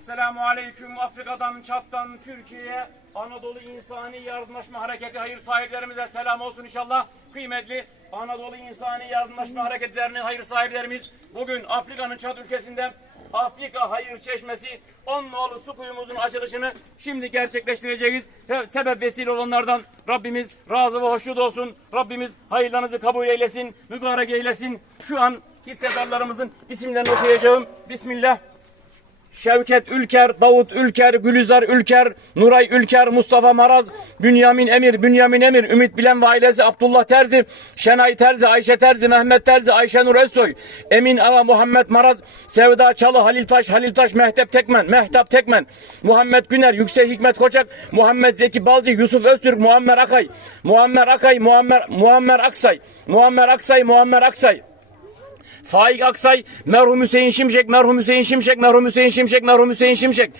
Esselamu Aleyküm Afrika'dan, Çat'tan, Türkiye'ye, Anadolu İnsani Yardımlaşma Hareketi hayır sahiplerimize selam olsun inşallah. Kıymetli Anadolu İnsani Yardımlaşma Hareketlerinin hayır sahiplerimiz bugün Afrika'nın Çat ülkesinde Afrika Hayır Çeşmesi 10 nolu su kuyumuzun açılışını şimdi gerçekleştireceğiz. Sebep vesile olanlardan Rabbimiz razı ve hoşnut olsun. Rabbimiz hayırlarınızı kabul eylesin, mübarek eylesin. Şu an hissedarlarımızın isimlerini okuyacağım. Bismillah. Şevket Ülker, Davut Ülker, Gülizar Ülker, Nuray Ülker, Mustafa Maraz, Bünyamin Emir, Bünyamin Emir, Ümit Bilen ve ailesi, Abdullah Terzi, Şenay Terzi, Ayşe Terzi, Mehmet Terzi, Ayşe Nur Özsoy, Emin Ala, Muhammed Maraz, Sevda Çalı, Halil Taş, Halil Taş, Mehtap Tekmen, Mehtap Tekmen, Muhammed Güner, Yüksek Hikmet Koçak, Muhammed Zeki Balcı, Yusuf Öztürk, Muammer Akay, Muammer Akay, Muammer, Muammer Aksay, Muammer Aksay, Muammer Aksay, Faik Aksay, merhum Hüseyin Şimşek, merhum Hüseyin Şimşek, merhum Hüseyin Şimşek, merhum Hüseyin Şimşek.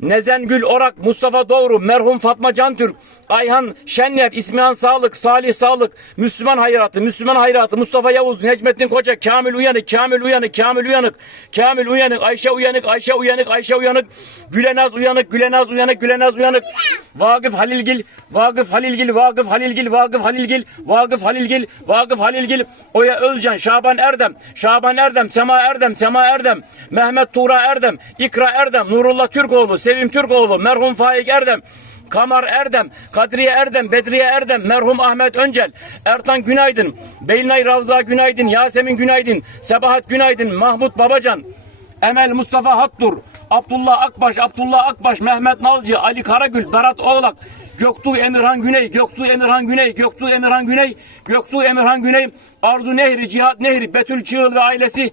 Nezen Gül Orak, Mustafa Doğru, merhum Fatma Cantürk, Ayhan Şenler, İsmihan Sağlık, Salih Sağlık, Müslüman Hayratı, Müslüman Hayratı, Mustafa Yavuz, Necmettin Koca, Kamil Uyanık, Kamil Uyanık, Kamil Uyanık, Kamil Uyanık, Ayşe Uyanık, Ayşe Uyanık, Ayşe Uyanık, Gülenaz Uyanık, Gülenaz Uyanık, Gülenaz Uyanık, Vakıf Halilgil, Vakıf Halilgil, Vakıf Halilgil, Vakıf Halilgil, Vakıf Halilgil, Vakıf Halilgil, Oya Özcan, Şaban Erdem, Şaban Erdem, Sema Erdem, Sema Erdem, Mehmet Tuğra Erdem, İkra Erdem, Nurullah Türkoğlu, Sevim Türkoğlu, merhum Faik Erdem, Kamar Erdem, Kadriye Erdem, Bedriye Erdem, merhum Ahmet Öncel, Ertan Günaydın, Belinay Ravza Günaydın, Yasemin Günaydın, Sebahat Günaydın, Mahmut Babacan, Emel Mustafa Hattur, Abdullah Akbaş, Abdullah Akbaş, Mehmet Nalcı, Ali Karagül, Berat Oğlak, Göktuğ Emirhan Güney, Göktuğ Emirhan Güney, Göktuğ Emirhan Güney, Göktuğ Emirhan Güney, Arzu Nehri, Cihat Nehri, Betül Çığıl ve ailesi,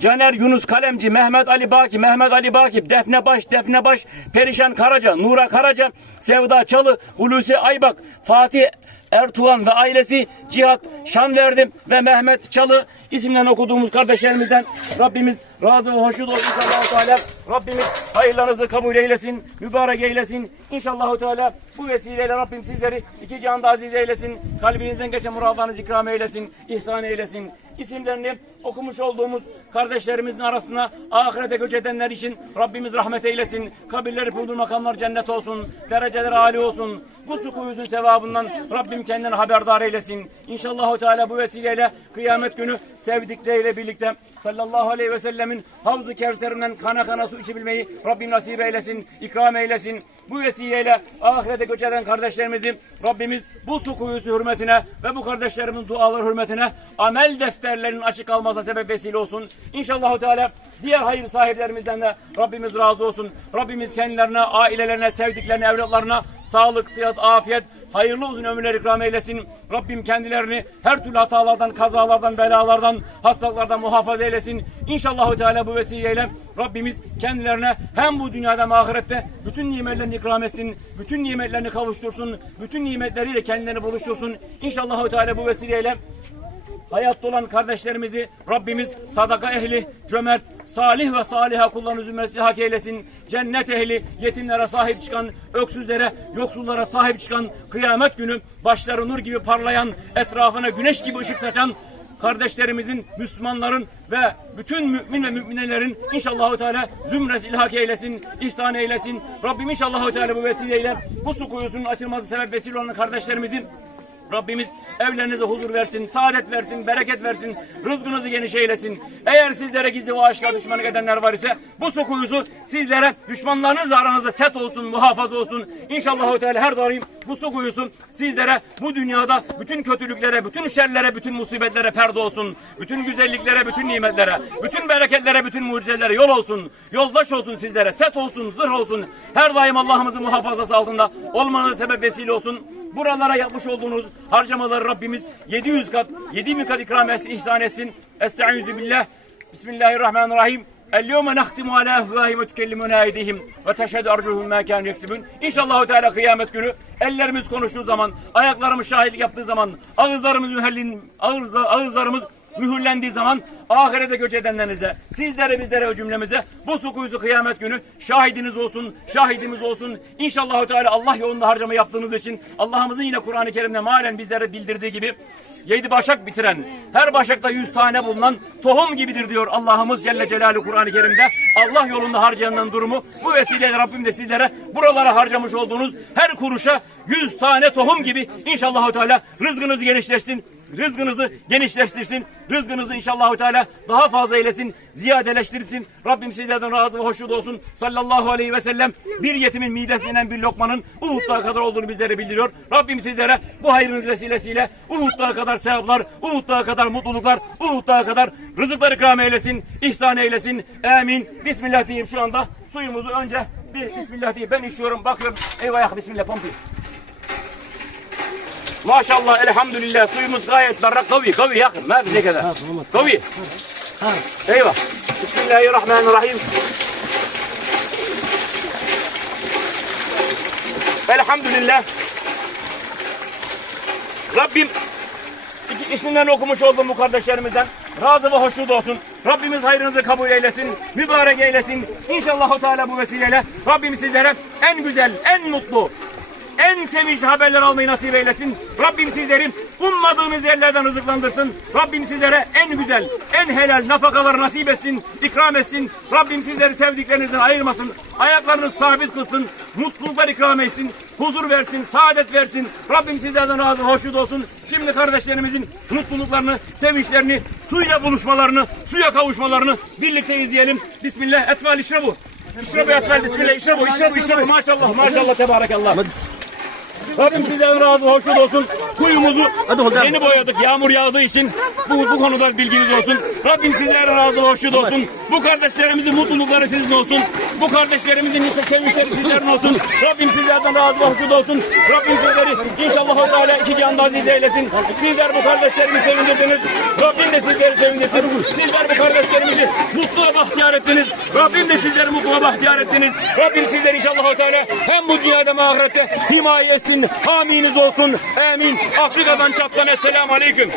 Caner Yunus Kalemci, Mehmet Ali Baki, Mehmet Ali Baki, Defne Baş, Defne Baş, Perişan Karaca, Nura Karaca, Sevda Çalı, Hulusi Aybak, Fatih Ertuğan ve ailesi Cihat Şanverdim ve Mehmet Çalı isimlerini okuduğumuz kardeşlerimizden Rabbimiz razı ve hoşnut olsun inşallah Teala. Rabbimiz hayırlarınızı kabul eylesin, mübarek eylesin. İnşallah Teala bu vesileyle Rabbim sizleri iki cihanda aziz eylesin. Kalbinizden geçen muradlarınızı ikram eylesin, ihsan eylesin. İsimlerini okumuş olduğumuz kardeşlerimizin arasına ahirete göç edenler için Rabbimiz rahmet eylesin. Kabirleri puldur makamlar cennet olsun. Dereceleri âli olsun. Bu su kuyusunun sevabından Rabbim kendini haberdar eylesin. İnşallah Teala bu vesileyle kıyamet günü sevdikleriyle birlikte sallallahu aleyhi ve sellemin havzu kevserinden kana kana su içebilmeyi Rabbim nasip eylesin, ikram eylesin. Bu vesileyle ahirete göç eden kardeşlerimizi Rabbimiz bu su kuyusu hürmetine ve bu kardeşlerimin duaları hürmetine amel defterlerinin açık kalmasına sebep vesile olsun. İnşallah Teala diğer hayır sahiplerimizden de Rabbimiz razı olsun. Rabbimiz kendilerine, ailelerine, sevdiklerine, evlatlarına sağlık, sıhhat, afiyet, hayırlı uzun ömürler ikram eylesin. Rabbim kendilerini her türlü hatalardan, kazalardan, belalardan, hastalıklardan muhafaza eylesin. İnşallah Teala bu vesileyle Rabbimiz kendilerine hem bu dünyada hem ahirette bütün nimetlerini ikram etsin. Bütün nimetlerini kavuştursun. Bütün nimetleriyle kendilerini buluştursun. İnşallah Teala bu vesileyle hayatta olan kardeşlerimizi Rabbimiz sadaka ehli, cömert, salih ve saliha kullarını zümresi hak eylesin. Cennet ehli, yetimlere sahip çıkan, öksüzlere, yoksullara sahip çıkan, kıyamet günü başları nur gibi parlayan, etrafına güneş gibi ışık saçan kardeşlerimizin, Müslümanların ve bütün mümin ve müminelerin inşallah Teala zümresi ilhak eylesin, ihsan eylesin. Rabbim inşallah Teala bu vesileyle bu su kuyusunun açılması sebep vesile olan kardeşlerimizin Rabbimiz evlerinize huzur versin, saadet versin, bereket versin, rızkınızı geniş eylesin. Eğer sizlere gizli ve aşikar düşmanlık edenler var ise bu su kuyusu sizlere düşmanlarınızla aranızda set olsun, muhafaza olsun. İnşallah Teala her daim bu su sizlere bu dünyada bütün kötülüklere, bütün şerlere, bütün musibetlere perde olsun. Bütün güzelliklere, bütün nimetlere, bütün bereketlere, bütün mucizelere yol olsun. Yoldaş olsun sizlere, set olsun, zırh olsun. Her daim Allah'ımızın muhafazası altında olmanıza sebep vesile olsun. Buralara yapmış olduğunuz harcamaları Rabbimiz 700 kat, 7 bin kat ikram etsin, ihsan etsin. Estaizu billah. Bismillahirrahmanirrahim. Ala afvahim ve tükellimuna eydihim ve teşhedü arcuhum ma kânu yeksibun. İnşallah Teala kıyamet günü ellerimiz konuştuğu zaman, ayaklarımız şahitlik yaptığı zaman, ağızlarımız mühellin, ağız, ağızlarımız mühürlendiği zaman ahirete göç edenlerinize, sizlere bizlere ve cümlemize bu su kuyusu kıyamet günü şahidiniz olsun, şahidimiz olsun. İnşallah Teala Allah yolunda harcama yaptığınız için Allah'ımızın yine Kur'an-ı Kerim'de malen bizlere bildirdiği gibi yedi başak bitiren, her başakta yüz tane bulunan tohum gibidir diyor Allah'ımız Celle Celaluhu Kur'an-ı Kerim'de. Allah yolunda harcayanların durumu bu vesileyle Rabbim de sizlere buralara harcamış olduğunuz her kuruşa yüz tane tohum gibi inşallah Teala rızkınızı genişleşsin. Rızkınızı genişleştirsin. Rızkınızı inşallah Teala daha fazla eylesin. Ziyadeleştirsin. Rabbim sizlerden razı ve hoşnut olsun. Sallallahu aleyhi ve sellem bir yetimin midesinden bir lokmanın Uhud dağı kadar olduğunu bizlere bildiriyor. Rabbim sizlere bu hayrınız vesilesiyle Uhud dağı kadar sevaplar, Uhud dağı kadar mutluluklar, Uhud dağı kadar rızıklar ikram eylesin, ihsan eylesin. Amin. Bismillah diyeyim şu anda. Suyumuzu önce bir Bismillah diyeyim. Ben içiyorum, bakıyorum. Eyvah Bismillah pompi. Maşallah elhamdülillah suyumuz gayet berrak kavi kavi yakın ma bize kadar. Kavi. Eyvah. Bismillahirrahmanirrahim. Elhamdülillah. Rabbim iki isimlerini okumuş olduğum bu kardeşlerimizden razı ve hoşnut olsun. Rabbimiz hayrınızı kabul eylesin, mübarek eylesin. İnşallah Teala bu vesileyle Rabbim sizlere en güzel, en mutlu, en sevinçli haberler almayı nasip eylesin. Rabbim sizleri ummadığınız yerlerden rızıklandırsın. Rabbim sizlere en güzel, en helal nafakaları nasip etsin, ikram etsin. Rabbim sizleri sevdiklerinizden ayırmasın. Ayaklarınız sabit kılsın, mutluluklar ikram etsin, huzur versin, saadet versin. Rabbim sizlerden razı, hoşnut olsun. Şimdi kardeşlerimizin mutluluklarını, sevinçlerini, suyla buluşmalarını, suya kavuşmalarını birlikte izleyelim. Bismillah. Etfal işrabu. İşrabu etfal. Bismillah. İşrabu, işrabu, işrabu. Maşallah, maşallah, tebarakallah. Rabbim sizden razı hoşnut olsun. Kuyumuzu yeni boyadık yağmur yağdığı için bu, bu konuda bilginiz olsun. Rabbim sizden razı hoşnut olsun. Bu kardeşlerimizin mutlulukları sizin olsun. Bu kardeşlerimizin ise sevinçleri sizlerin olsun. Rabbim sizlerden razı hoşnut olsun. Rabbim sizleri inşallah Teala iki canda aziz eylesin. Sizler bu kardeşlerimi sevindirdiniz. Rabbim de sizleri sevindirsin. Sizler bu kardeşlerimizi mutlu ve bahtiyar ettiniz. Rabbim de ve bahtiyar ettiniz. Rabbim sizleri inşallah Teala hem bu dünyada hem ahirette himaye etsin. Olsun. Amin. Afrika'dan çattan esselamu aleyküm.